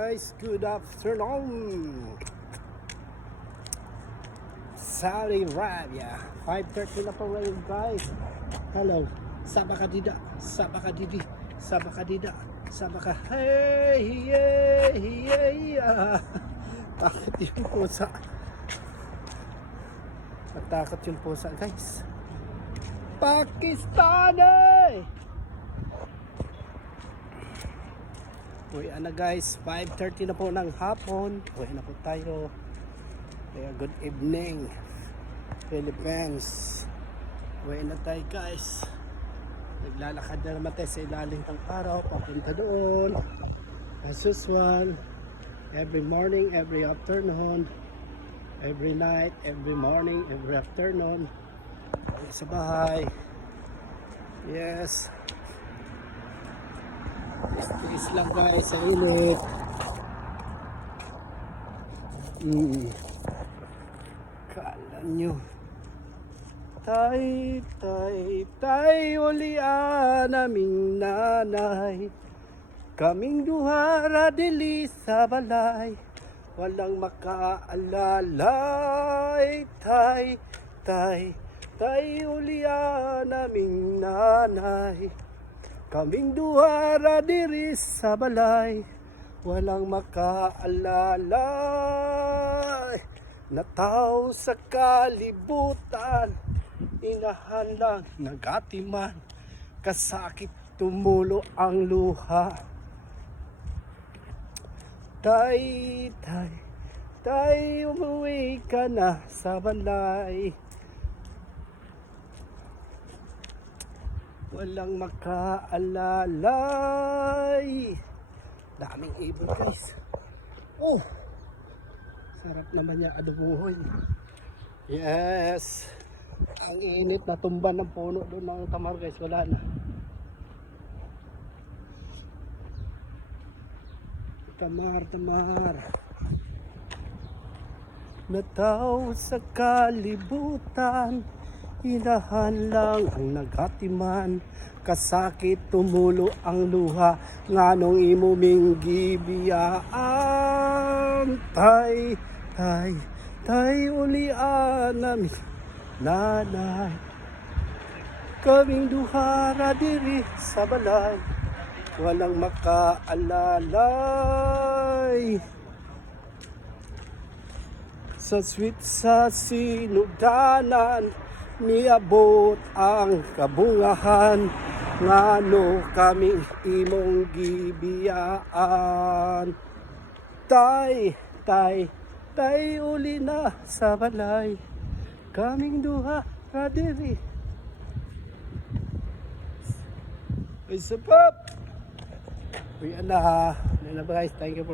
guys, good afternoon. Saudi Arabia, 5:30 na po ngayon guys. Hello, saba ka dida, saba ka didi, saba ka dida, saba ka hey, hey, hey, takot yung pusa. Matakot yung pusa guys. Pakistani! Uwi na guys, 5:30 na po ng hapon. Uwi na po tayo. Kaya good evening Philippines. Uwi na tayo guys. Naglalakad na naman tayo sa ilalim ng araw papunta doon. As usual, every morning, every afternoon, every night, every morning, every afternoon, sa bahay. Yes, is lang guys sa init. Kala nyo tay ulian aming nanay, kaming duhara dili sa balay, walang makaalalay. Tay ulian aming nanay, kaming duhara diri sa balay, walang makaalalay. Nataw sa kalibutan, inahanlang nagatiman, kasakit tumulo ang luha. Tay, umuwi ka na sa balay, walang makaalalay. Daming ibon guys. Oh, sarap naman niya adobohin. Yes, ang init, natumba ng puno doon ng tamar guys. Wala na. Tamar. Nataw sa kalibutan, inahanlang ang nagatiman, kasakit tumulo ang luha, nganong imuming gibiyaan. Tay ulian namin nanay, kaming duhara diri sa balay, walang makaalalay. Sa sweet sa sinugdanan, niabot ang kabungahan, ngano kaming imong gibiyaan. Tay uli na sa balay, kaming duha radiri. What's up? Uwi na ha. Guys, thank you for